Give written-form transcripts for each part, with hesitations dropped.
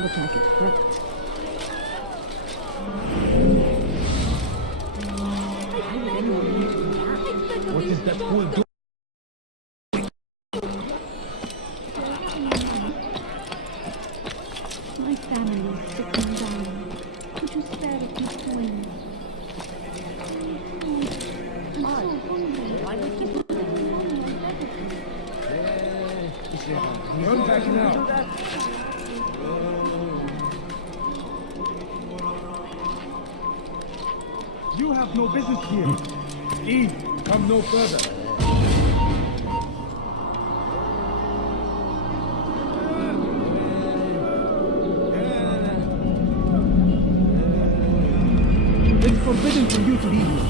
look like it hurt. What is that fool doing? My family is sick and dying. Could you spare a few coins? I'm so hungry. I will keep Run back now. You have no business here. Leave. Come no further. It's forbidden for you to leave.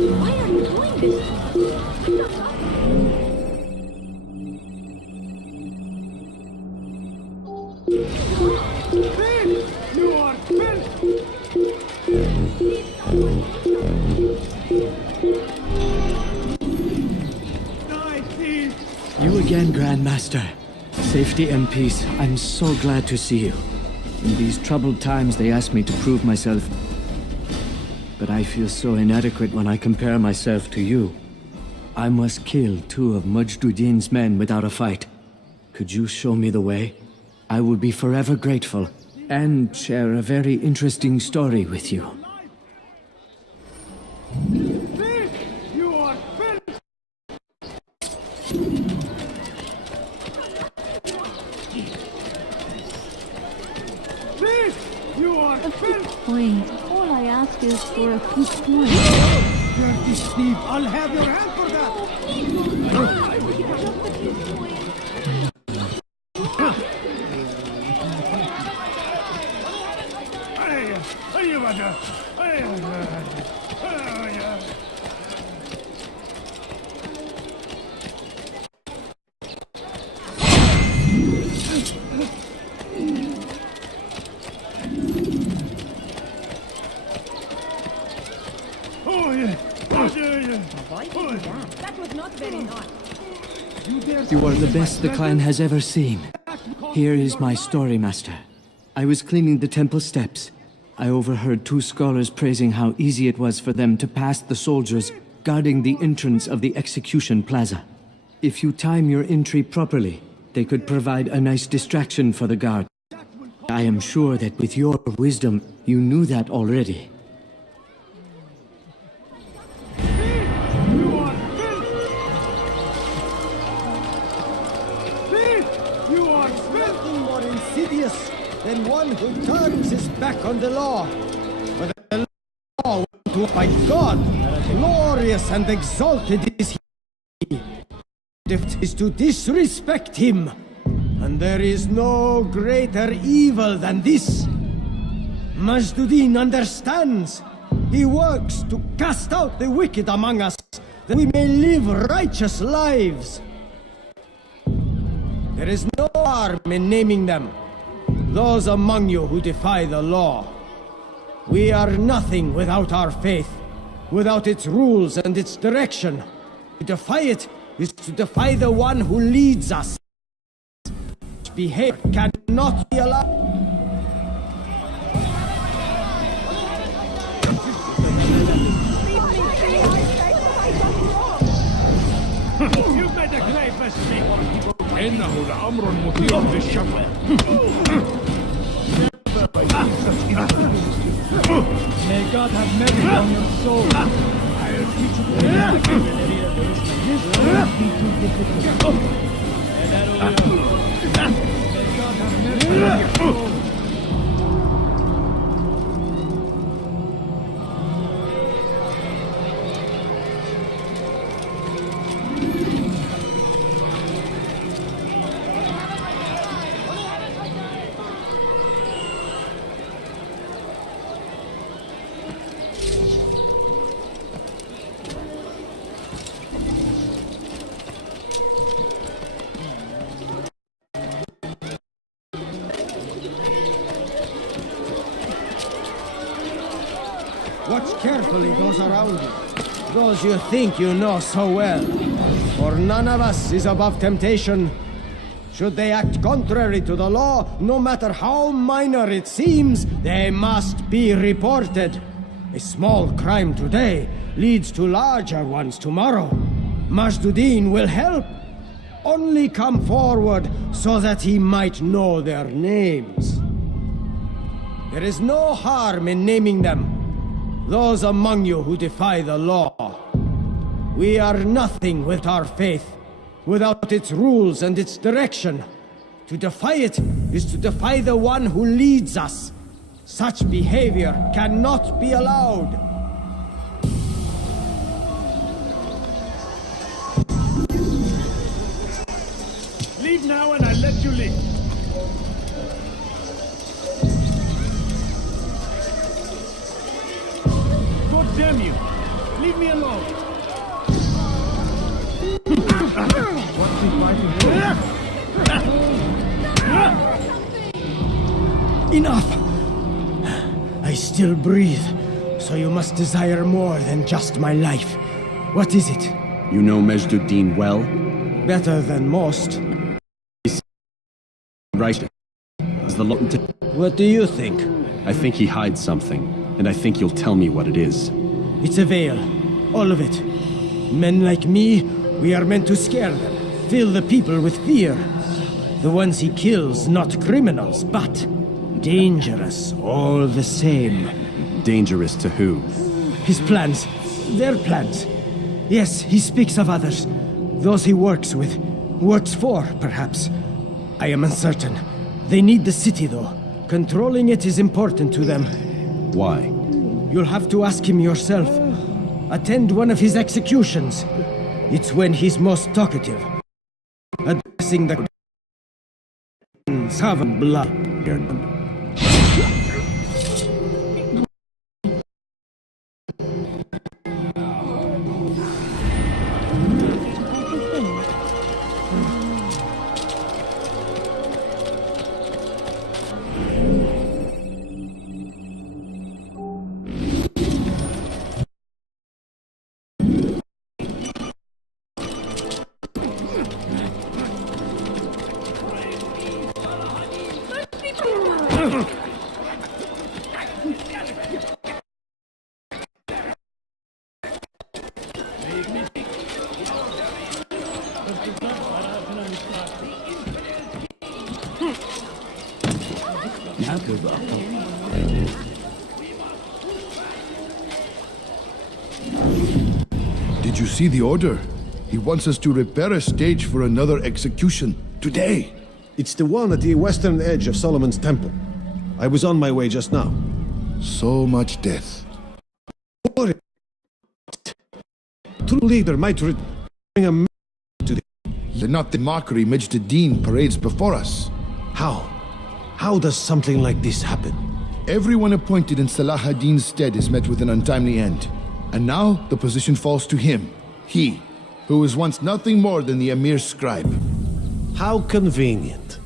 Why are you doing this? You are finished! You again, Grand Master. Safety and peace. I'm so glad to see you. In these troubled times, they asked me to prove myself. But I feel so inadequate when I compare myself to you. I must kill 2 of Mujduddin's men without a fight. Could you show me the way? I will be forever grateful, and share a very interesting story with you. You are finished! You are finished! Coins. All I ask is for a few coins. Dirty thief! I'll have your hand for that! That was not very nice. You are the best the clan has ever seen. Here is my story, Master. I was cleaning the temple steps. I overheard 2 scholars praising how easy it was for them to pass the soldiers guarding the entrance of the execution plaza. If you time your entry properly, they could provide a nice distraction for the guard. I am sure that with your wisdom, you knew that already. Than one who turns his back on the law. But the law, by God, glorious and exalted is he. It is to disrespect him. And there is no greater evil than this. Majduddin understands. He works to cast out the wicked among us, that we may live righteous lives. There is no harm in naming them. Those among you who defy the law. We are nothing without our faith, without its rules and its direction. To defy it is to defy the one who leads us. Behavior cannot be allowed. You better claim for me. إنه لأمر مثير للشفقة. May God have mercy on your soul. I'll teach you the This won't be too difficult. May God have mercy on your soul. watch carefully those around you, those you think you know so well. For none of us is above temptation. Should they act contrary to the law, no matter how minor it seems, they must be reported. A small crime today leads to larger ones tomorrow. Majduddin will help. Only come forward so that he might know their names. There is no harm in naming them. Those among you who defy the law. We are nothing with our faith, without its rules and its direction. To defy it is to defy the one who leads us. Such behavior cannot be allowed. Leave now and I'll let you leave. God damn you! Leave me alone! What's he fighting for? Enough! I still breathe, so you must desire more than just my life. What is it? You know Majduddin well? Better than most. Right. Is the law... What do you think? I think he hides something, and I think you'll tell me what it is. It's a veil. All of it. Men like me, we are meant to scare them, fill the people with fear. The ones he kills, not criminals, but dangerous all the same. Dangerous to who? His plans. Their plans. Yes, he speaks of others. Those he works with. Works for, perhaps. I am uncertain. They need the city, though. Controlling it is important to them. Why? You'll have to ask him yourself. Attend one of his executions. It's when he's most talkative. Addressing the servant blood. Did you see the order? He wants us to repair a stage for another execution today. It's the one at the western edge of Solomon's Temple. I was on my way just now. So much death. True leader might bring a to the... Not the mockery Majduddin parades before us. How? How does something like this happen? Everyone appointed in Salah ad-Din's stead is met with an untimely end. And now the position falls to him. He, who was once nothing more than the Emir's scribe. How convenient.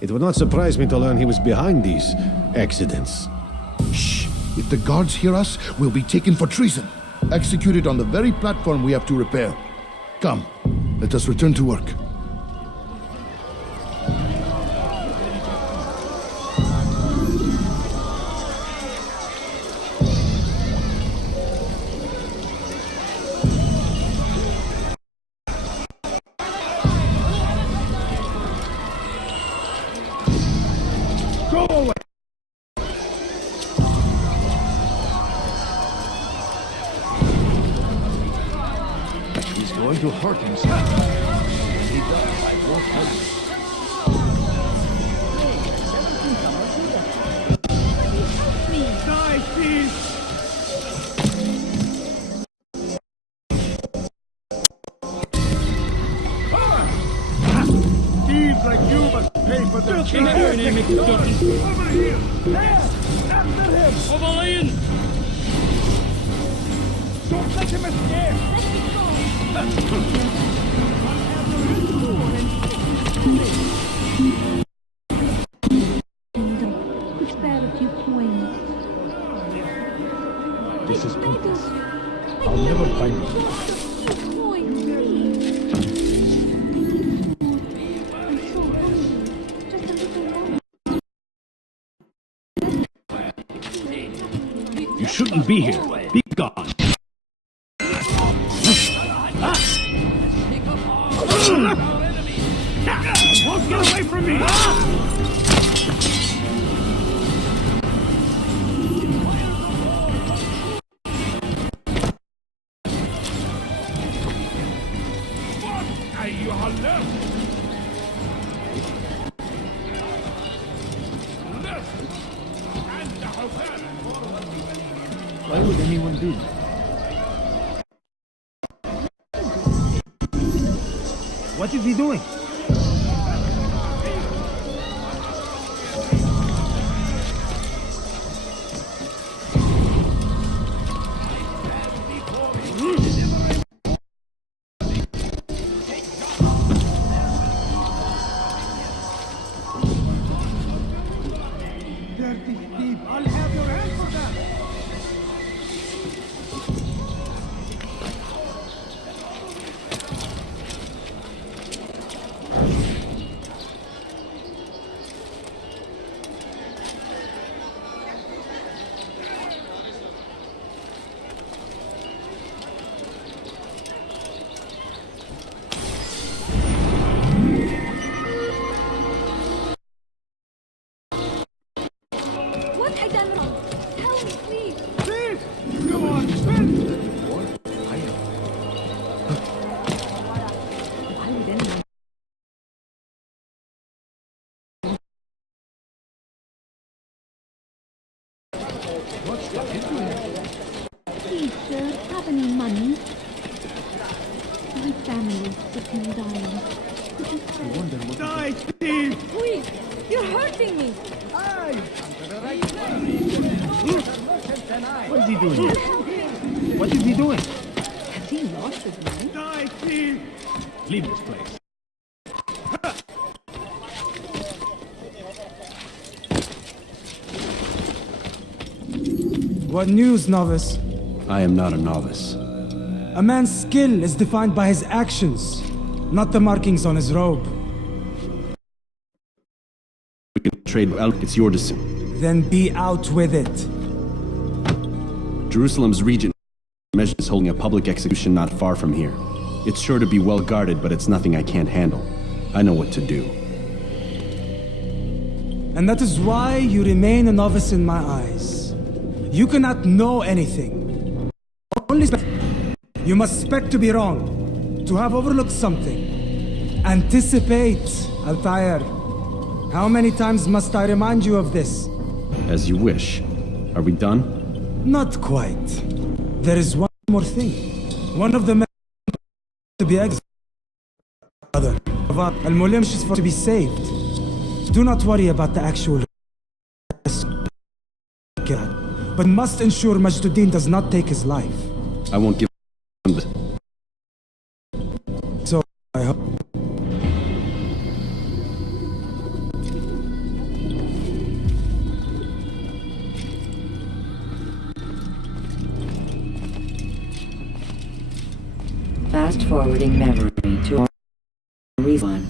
It would not surprise me to learn he was behind these accidents. Shh! If the guards hear us, we'll be taken for treason. Executed on the very platform we have to repair. Come, let us return to work. Go away! He's going to hurt himself. If he does, I won't help him. Die, thief! Thieves like you must pay for their crime. Over here! There! After him! Overline! Don't let him escape! Could spare a few coins. shouldn't be here. Be gone. Won't get away from me! Why would anyone do that? What is he doing? Dirty thief! I'll have your hand for that! What I done wrong? Tell me, please. Please! Come on, spin! Why would anyone? Please, sir, have any money? My family is sick and dying. Could you spare? Die, thief! Please, you're hurting me. What is he doing? What is he doing? Has he lost his mind? Die, thief! Leave this place. What news, novice? I am not a novice. A man's skill is defined by his actions, not the markings on his robe. We can trade Elk, it's your decision. Then be out with it. Jerusalem's regent is holding a public execution not far from here. It's sure to be well guarded, but it's nothing I can't handle. I know what to do. And that is why you remain a novice in my eyes. You cannot know anything. You must expect to be wrong, to have overlooked something. Anticipate, Altair. How many times must I remind you of this? As you wish. Are we done? Not quite. There is one more thing. One of the men to be exiled. Other. Al-Mulim is for to be saved. Do not worry about the actual but must ensure Majduddin does not take his life. I won't give him the... So, I hope... Fast forwarding memory to refund.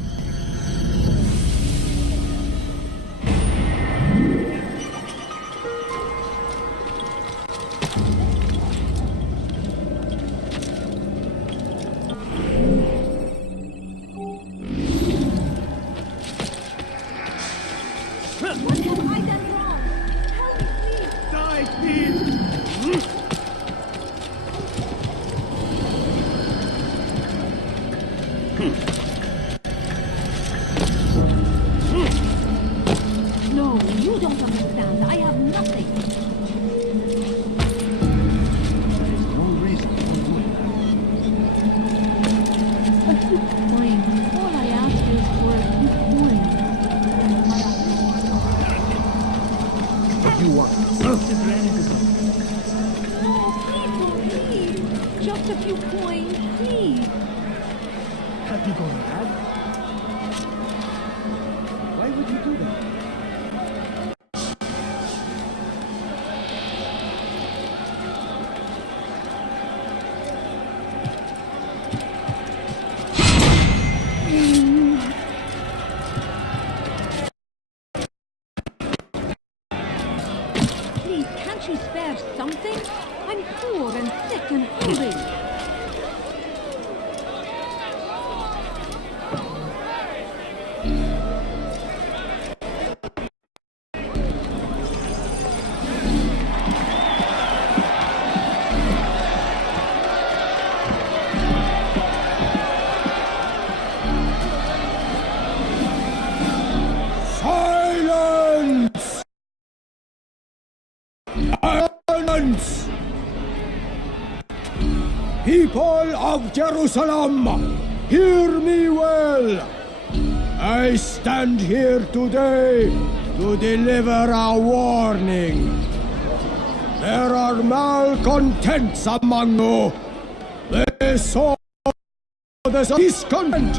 What have I done wrong? Help me, please. Die, thief! No, you don't understand. I have nothing. No reason for doing that. A few coins. All I ask is for a few coins. What do you want? No, please. Just a few coins, please. Have you gone mad? Why would you do that? Please, can't you spare something? People of Jerusalem, hear me well. I stand here today to deliver a warning. There are malcontents among you. They sow the discontent,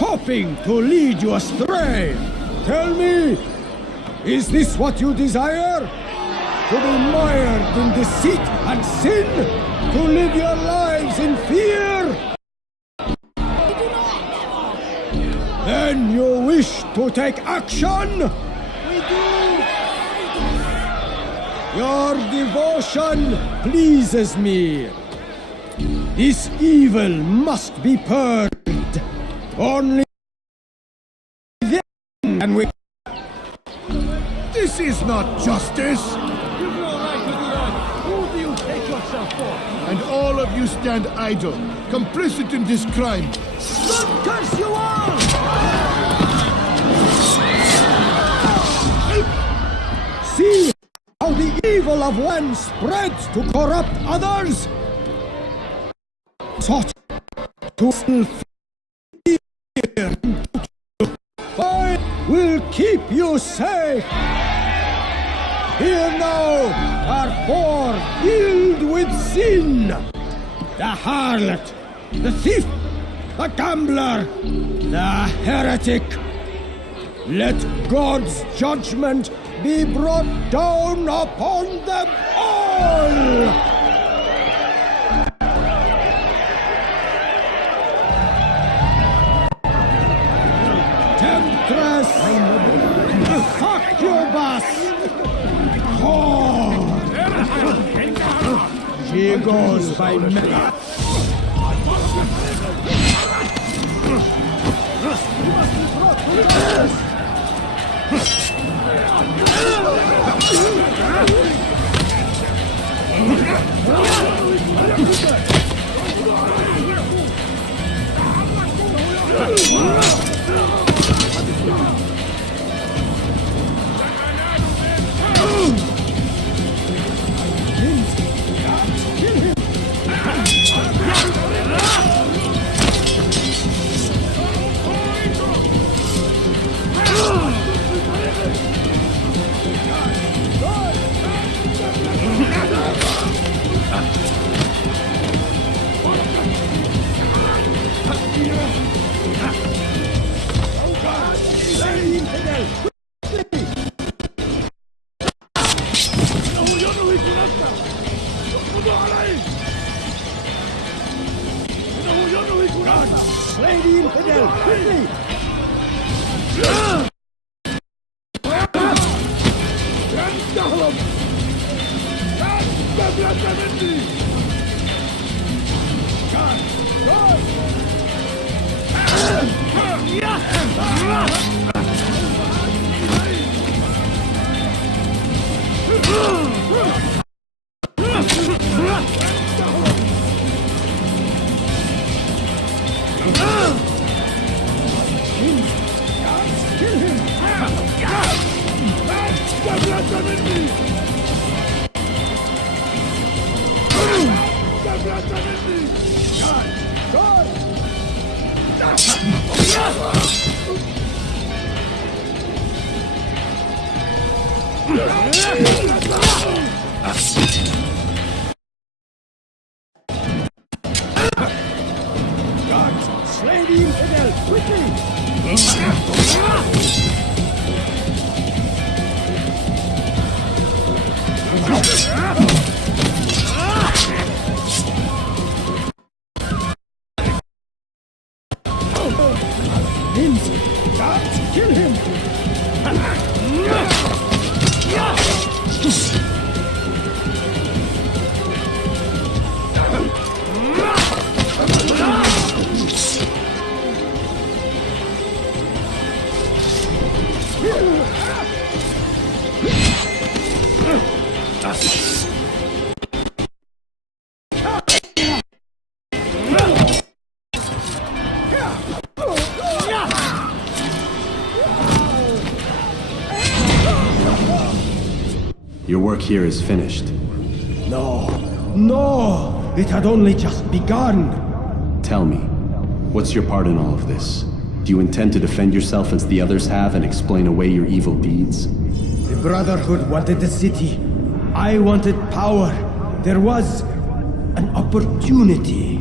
hoping to lead you astray. Tell me, is this what you desire? To be mired in deceit and sin? To live your lives in fear? Then you wish to take action? We do! Your devotion pleases me. This evil must be purged. Only then can we... This is not justice! You've no right to do that. Who do you take yourself for? And all of you stand idle, complicit in this crime. God curse you all! See how the evil of one spreads to corrupt others? Sought to fulfill. I will keep you safe. Here now are four filled with sin. The harlot, the thief, the gambler, the heretic. Let God's judgment be brought down upon them all! Templars! Succubus! Oh! She goes by many. Slay the infidel! Quickly! Slay the infidel! Quickly! Lindsay! Guards, kill him! Your work here is finished. No, no! It had only just begun. Tell me, what's your part in all of this? Do you intend to defend yourself as the others have and explain away your evil deeds? The Brotherhood wanted the city. I wanted power. There was an opportunity.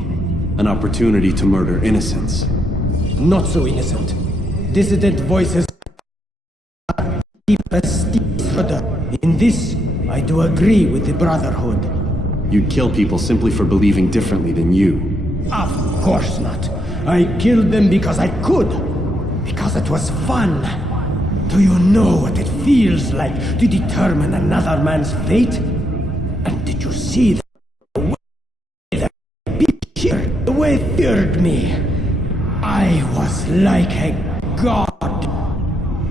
An opportunity to murder innocents. Not so innocent. Dissident voices keep a steep further. In this, I do agree with the Brotherhood. You'd kill people simply for believing differently than you. Of course not. I killed them because I could. Because it was fun. Do you know what it feels like to determine another man's fate? And did you see the way that picture, the way it feared me? I was like a god.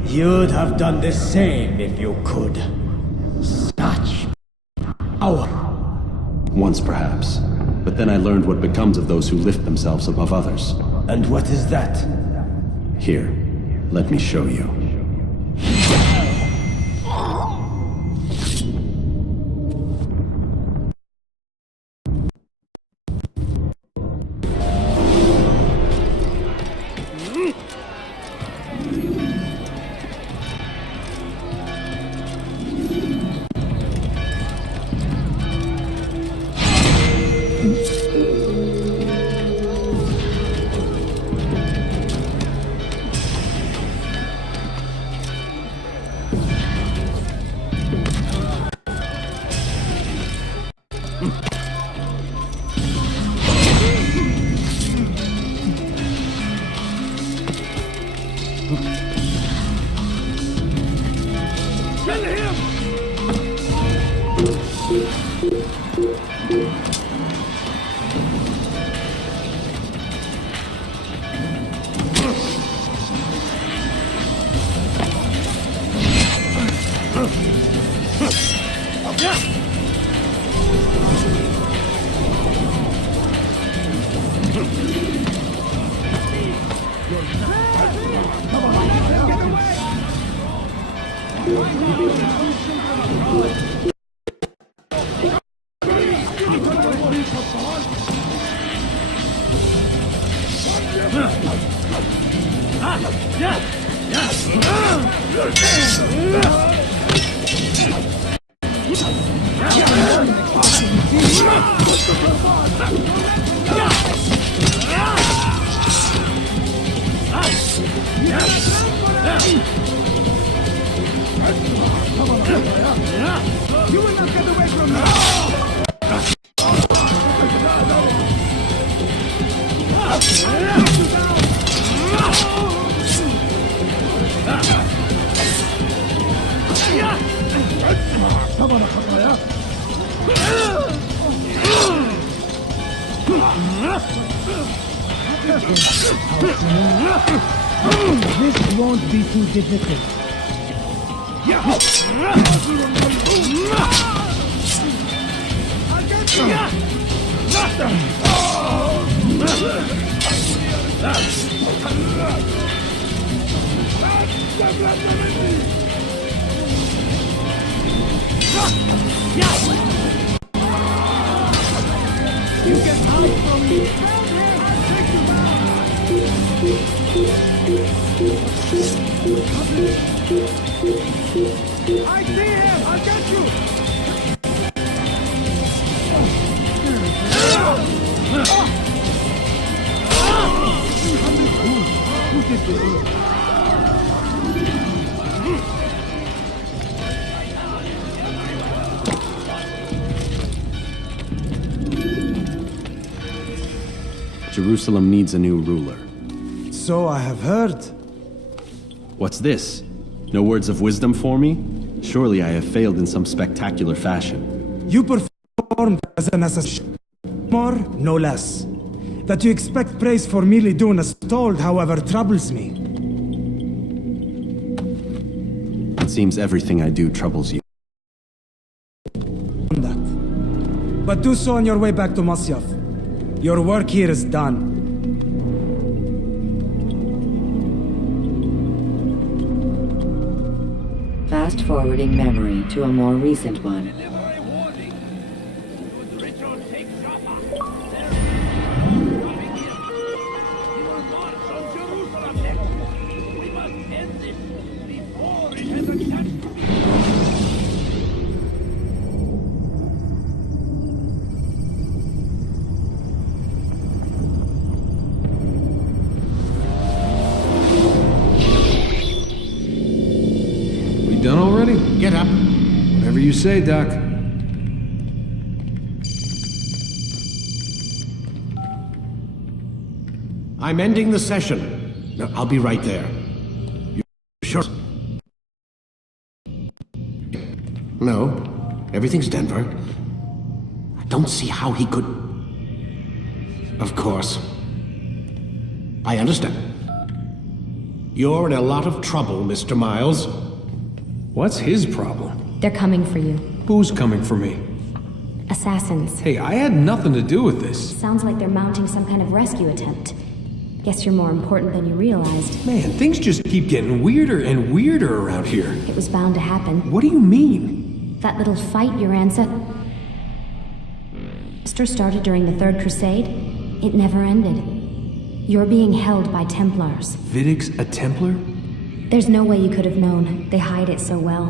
You'd have done the same if you could. Such power. Once perhaps. But then I learned what becomes of those who lift themselves above others. And what is that? Here, let me show you. You will not get away from me! This won't be too difficult. You get out from me! Take you back! I see him! I'll get you! Who did this? Jerusalem needs a new ruler. So I have heard. What's this? No words of wisdom for me? Surely I have failed in some spectacular fashion. You performed as an assassin. More, no less. That you expect praise for merely doing as told, however, troubles me. It seems everything I do troubles you. That. But do so on your way back to Masyaf. Your work here is done. Fast forwarding memory to a more recent one. get up. Whatever you say, Doc. I'm ending the session. No, I'll be right there. You sure? No, everything's Denver. I don't see how he could... Of course. I understand. You're in a lot of trouble, Mr. Miles. What's his problem? They're coming for you. Who's coming for me? Assassins. Hey, I had nothing to do with this. Sounds like they're mounting some kind of rescue attempt. Guess you're more important than you realized. Man, things just keep getting weirder and weirder around here. It was bound to happen. What do you mean? That little fight your ancestor started during the Third Crusade, it never ended. You're being held by Templars. Vidic's a Templar? There's no way you could have known. They hide it so well.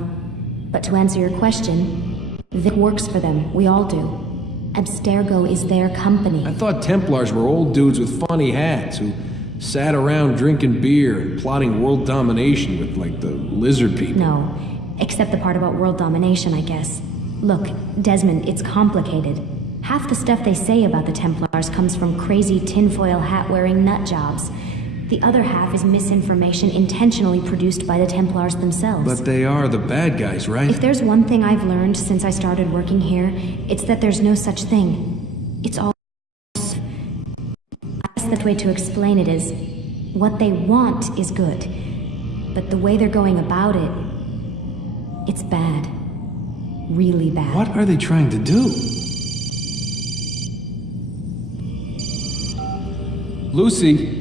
But to answer your question, Vic works for them. We all do. Abstergo is their company. I thought Templars were old dudes with funny hats who sat around drinking beer and plotting world domination with, like, the lizard people. No, except the part about world domination, I guess. Look, Desmond, it's complicated. Half the stuff they say about the Templars comes from crazy tinfoil hat-wearing nut jobs. The other half is misinformation intentionally produced by the Templars themselves. But they are the bad guys, right? If there's one thing I've learned since I started working here, it's that there's no such thing. It's all... I guess the way to explain it is, what they want is good. But the way they're going about it, it's bad. Really bad. What are they trying to do? Lucy?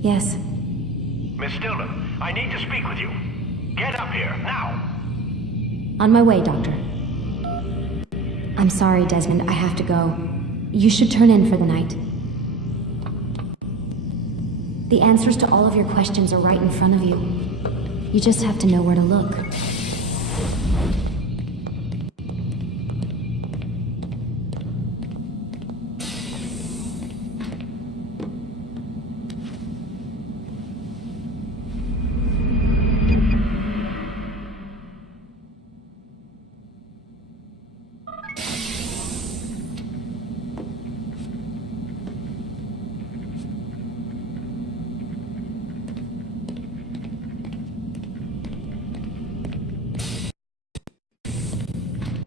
Yes. Miss Stillman, I need to speak with you. Get up here, now! On my way, Doctor. I'm sorry, Desmond, I have to go. You should turn in for the night. The answers to all of your questions are right in front of you. You just have to know where to look.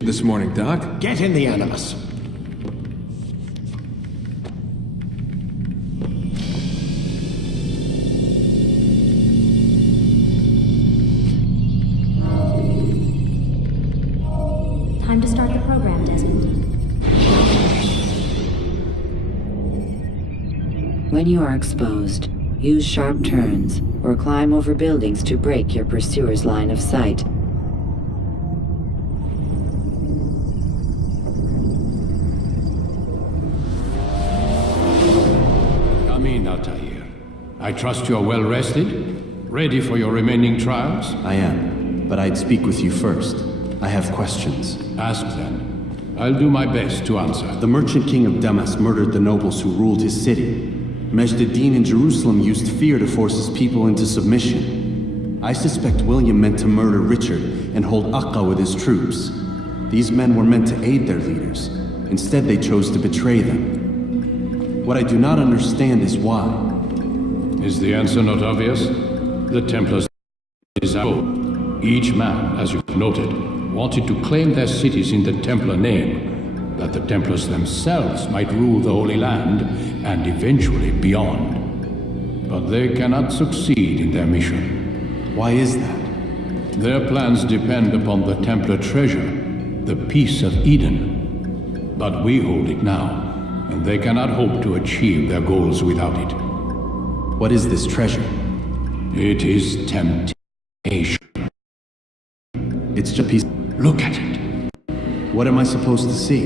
This morning, Doc. Get in the Animus. Time to start the program, Desmond. When you are exposed, use sharp turns or climb over buildings to break your pursuer's line of sight. Come in, Altair. I trust you are well rested? Ready for your remaining trials? I am, but I'd speak with you first. I have questions. Ask then. I'll do my best to answer. The merchant king of Damas murdered the nobles who ruled his city. Majd ad-Din in Jerusalem used fear to force his people into submission. I suspect William meant to murder Richard and hold Aqqa with his troops. These men were meant to aid their leaders. Instead, they chose to betray them. What I do not understand is why. Is the answer not obvious? The Templars is our goal. Each man, as you've noted, wanted to claim their cities in the Templar name, that the Templars themselves might rule the Holy Land, and eventually beyond. But they cannot succeed in their mission. Why is that? Their plans depend upon the Templar treasure, the Peace of Eden. But we hold it now, and they cannot hope to achieve their goals without it. What is this treasure? It is temptation. It's just a piece... Look at it. What am I supposed to see?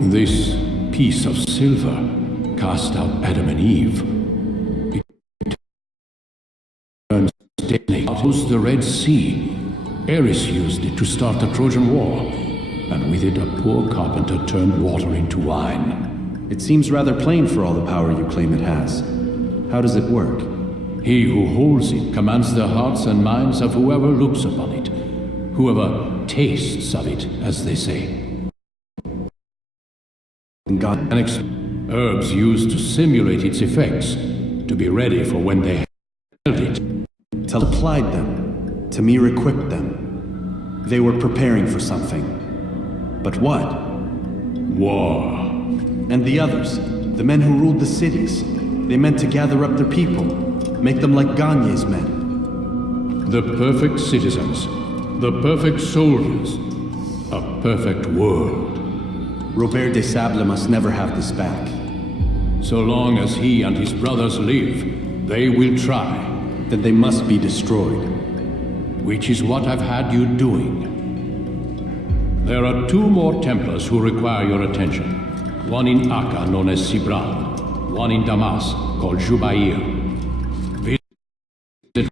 This piece of silver cast out Adam and Eve. It turns detonate out the Red Sea. Ares used it to start the Trojan War, and with it a poor carpenter turned water into wine. It seems rather plain for all the power you claim it has. How does it work? He who holds it commands the hearts and minds of whoever looks upon it. Whoever tastes of it, as they say. God, Herbs used to simulate its effects, to be ready for when they held it. Tell applied them. Tamir equipped them. They were preparing for something. But what? War. And the others, the men who ruled the cities, they meant to gather up their people, make them like Ganye's men. The perfect citizens, the perfect soldiers, a perfect world. Robert de Sable must never have this back. So long as he and his brothers live, they will try. Then they must be destroyed. Which is what I've had you doing. There are 2 more Templars who require your attention. One in Akka, known as Sibral. One in Damas, called Jubair. Visit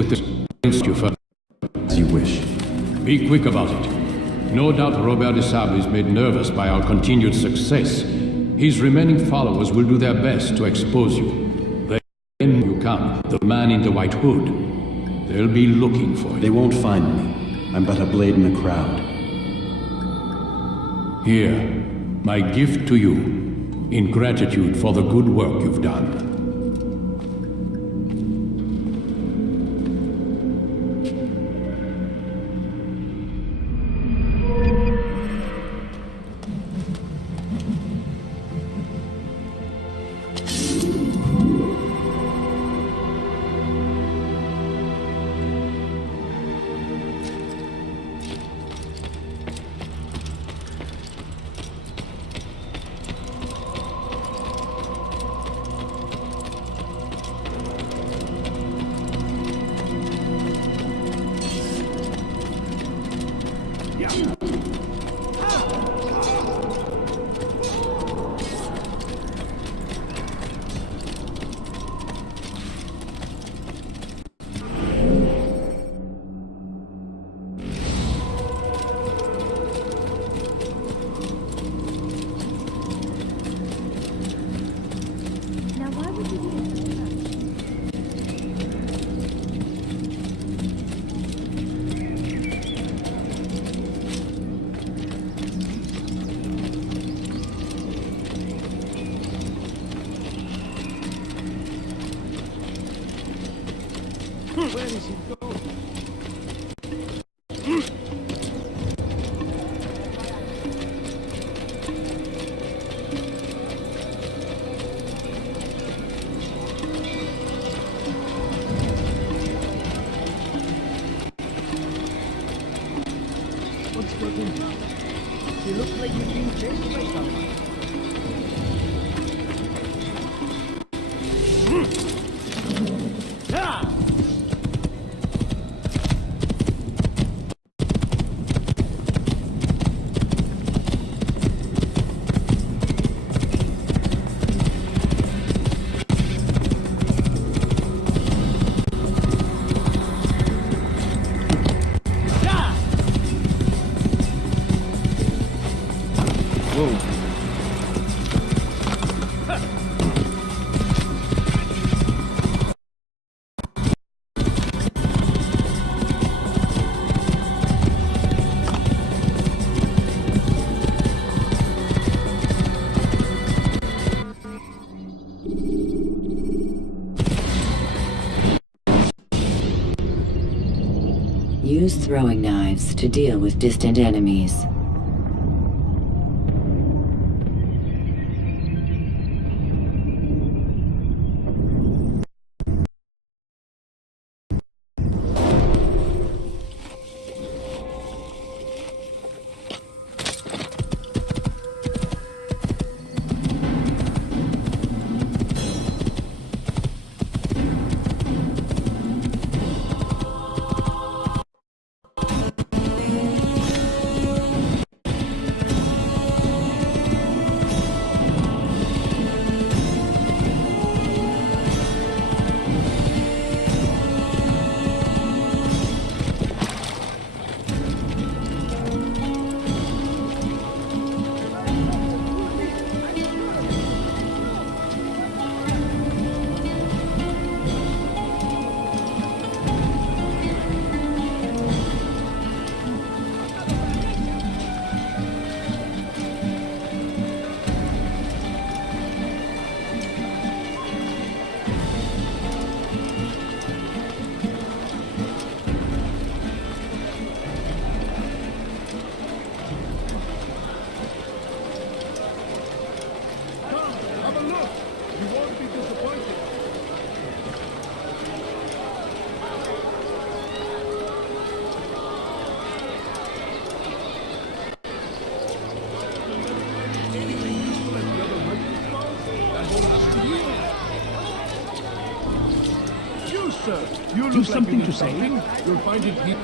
with this you further. As you wish. Be quick about it. No doubt Robert de Sable is made nervous by our continued success. His remaining followers will do their best to expose you. Then you come, the man in the white hood. They'll be looking for you. They won't find me. I'm but a blade in the crowd. Here, my gift to you, in gratitude for the good work you've done. Where is he going? What's going on? You look like you've been chased by someone. Use throwing knives to deal with distant enemies. sir. You look something to say? You'll find it here.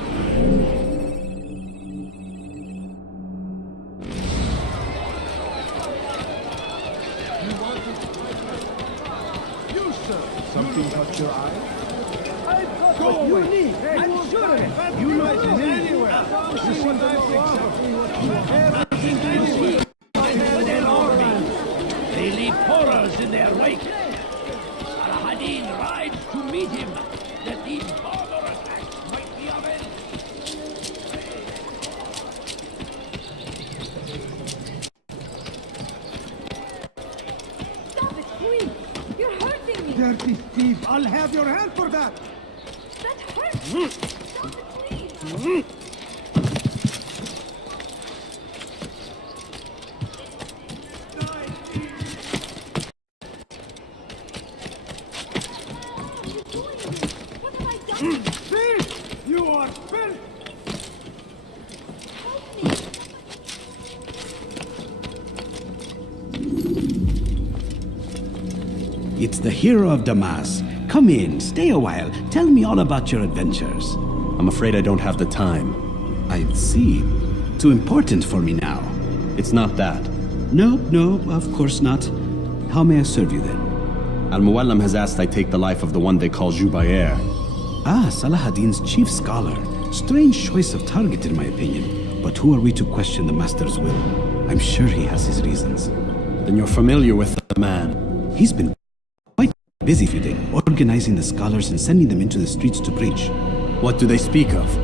You, sir. Something caught your eye? Go away. You need. I'm sure of it. You look anywhere. This is what I think. Everything you see. With their army. They leave horrors in their wake. Al-Hadin rides to meet him, that these barbarous acts might be avenged. Stop it, please! You're hurting me! Dirty thief! I'll have your hand for that! That hurts me! Stop it, please! You are filth! It's the hero of Damas. Come in, stay a while. Tell me all about your adventures. I'm afraid I don't have the time. I see. Too important for me now. It's not that. No, of course not. How may I serve you then? Al-Muallim has asked I take the life of the one they call Jubair. Ah, Salahadin's chief scholar. Strange choice of target in my opinion. But who are we to question the master's will? I'm sure he has his reasons. Then you're familiar with the man. He's been quite busy today, organizing the scholars and sending them into the streets to preach. What do they speak of?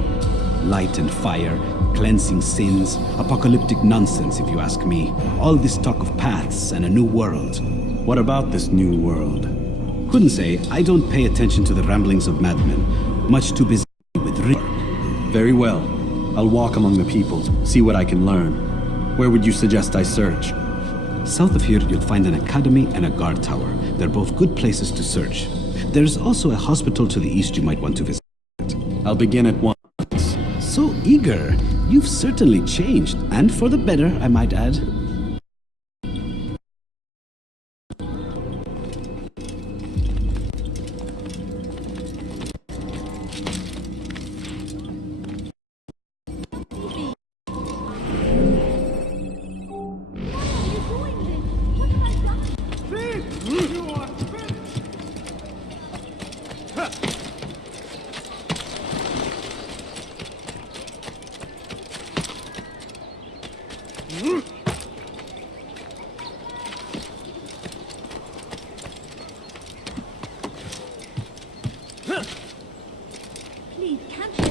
Light and fire, cleansing sins, apocalyptic nonsense if you ask me. All this talk of paths and a new world. What about this new world? Couldn't say. I don't pay attention to the ramblings of madmen. Much too busy with real. Very well. I'll walk among the people, see what I can learn. Where would you suggest I search? South of here, you'll find an academy and a guard tower. They're both good places to search. There's also a hospital to the east you might want to visit. I'll begin at once. So eager. You've certainly changed, and for the better, I might add. Please, can't you do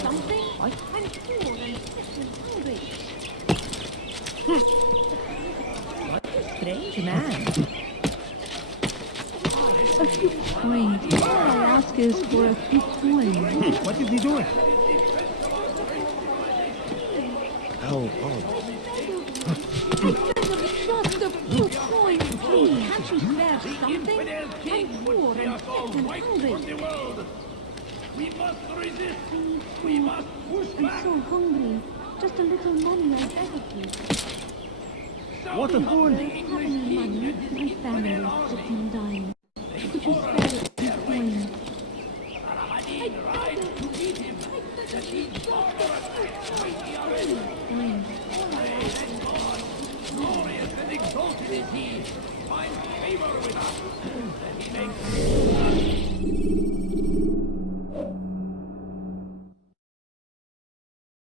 something? I'm poor and sick and hungry. What a strange man. A few coins. All I ask is for a few coins. What is he doing? Just a few coins, please. Can't you spare something? I'm poor and sick and hungry. We must resist. Please, We must push I'm back. so hungry. Just a little money, I beg of you. What a fool! I don't have any money. My family is sick and dying. Could you spare it